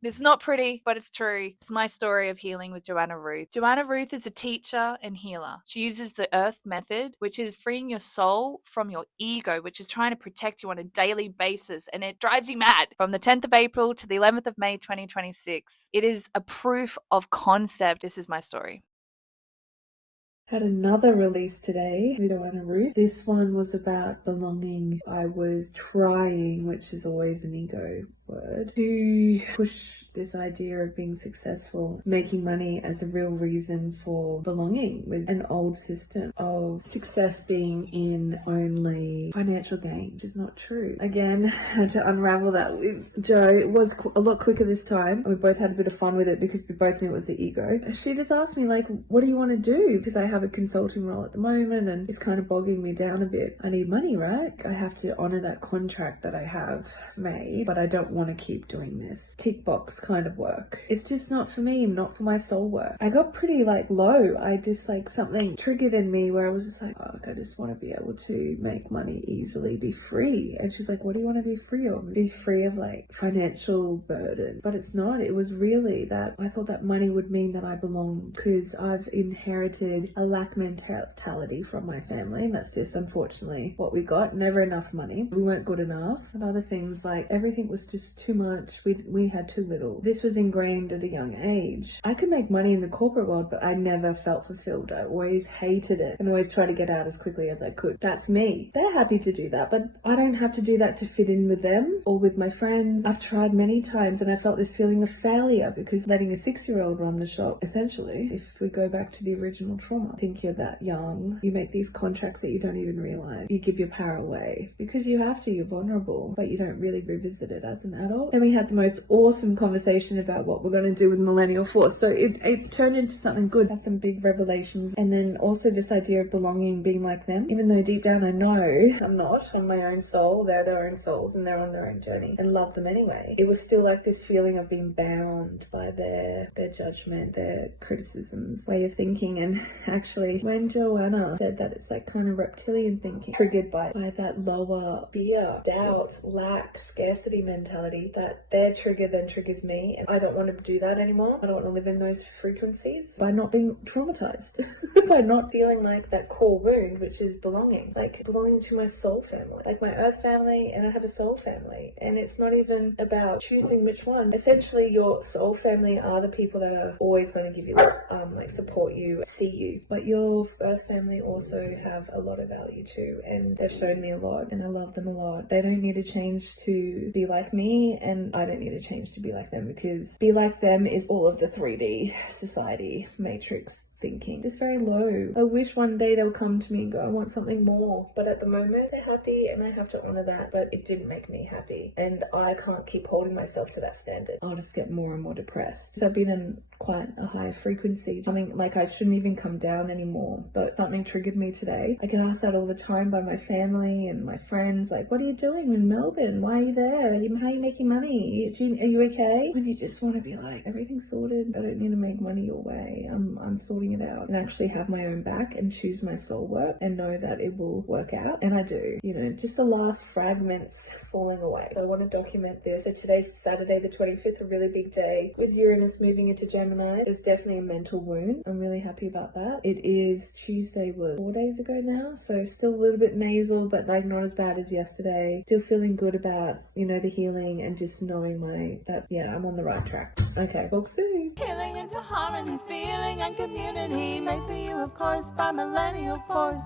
This is not pretty, but it's true. It's my story of healing with Joanna Ruth. Joanna Ruth is a teacher and healer. She uses the earth method, which is freeing your soul from your ego, which is trying to protect you on a daily basis, and it drives you mad. From the 10th of April to the 11th of May 2026, it is a proof of concept. This is my story. Had another release today with Joanna Ruth. This one was about belonging. I was trying, which is always an ego word, to push this idea of being successful, making money as a real reason for belonging, with an old system of success being in only financial gain, which is not true. Again, had to unravel that with Joe. It was a lot quicker this time, and we both had a bit of fun with it because we both knew it was the ego. She just asked me, like, what do you want to do? Because I have a consulting role at the moment and it's kind of bogging me down a bit. I need money, right? I have to honor that contract that I have made, but I don't want to keep doing this tick box kind of work. It's just not for me, not for my soul work. I got pretty low. I just something triggered in me where I was just I just want to be able to make money easily, be free. And she's like, what do you want to be free of? Be free of financial burden. But it's not. It was really that I thought that money would mean that I belong, because I've inherited a lack mentality from my family, and that's just unfortunately what we got. Never enough money. We weren't good enough, and other things everything was just too much. We had too little. This was ingrained at a young age. I could make money in the corporate world, but I never felt fulfilled. I always hated it and always tried to get out as quickly as I could. That's me. They're happy to do that, but I don't have to do that to fit in with them or with my friends. I've tried many times and I felt this feeling of failure because letting a 6-year-old run the shop, essentially, if we go back to the original trauma, I think you're that young, you make these contracts that you don't even realize. You give your power away because you have to, you're vulnerable, but you don't really revisit it as an adult. Then we had the most awesome conversation about what we're going to do with Millennial Force. So it turned into something good. Had some big revelations. And then also this idea of belonging, being like them, even though deep down I know I'm not. I'm my own soul. They're their own souls and they're on their own journey, and love them anyway. It was still this feeling of being bound by their judgment, their criticisms, way of thinking. And actually, when Joanna said that it's kind of reptilian thinking, triggered by that lower fear, doubt, lack, scarcity mentality, that their trigger then triggers me, and I don't want to do that anymore. I don't want to live in those frequencies by not being traumatized, by not feeling that core wound, which is belonging, belonging to my soul family, my earth family, and I have a soul family, and it's not even about choosing which one. Essentially, your soul family are the people that are always going to give you support you, see you, but your earth family also have a lot of value too, and they've shown me a lot, and I love them a lot. They don't need to change to be like me, and I don't need to change to be like them, because be like them is all of the 3D society matrix thinking. It's very low. I wish one day they'll come to me and go, I want something more. But at the moment, they're happy and I have to honor that. But it didn't make me happy. And I can't keep holding myself to that standard. I'll just get more and more depressed. So I've been in quite a high frequency. Something I shouldn't even come down anymore. But something triggered me today. I get asked that all the time by my family and my friends. What are you doing in Melbourne? Why are you there? How are you making money? Are you okay? And you just want to be everything's sorted. I don't need to make money your way. I'm sorting it out and actually have my own back and choose my soul work and know that it will work out. And I do, just the last fragments falling away. So I want to document this. So today's Saturday the 25th, a really big day with Uranus moving into Gemini. It's definitely a mental wound. I'm really happy about that. It is Tuesday, 4 days ago now, so still a little bit nasal, but not as bad as yesterday. Still feeling good about the healing and just knowing I'm on the right track. Okay, talk soon. Healing into harmony, feeling and community, made for you, of course, by Millennial Force.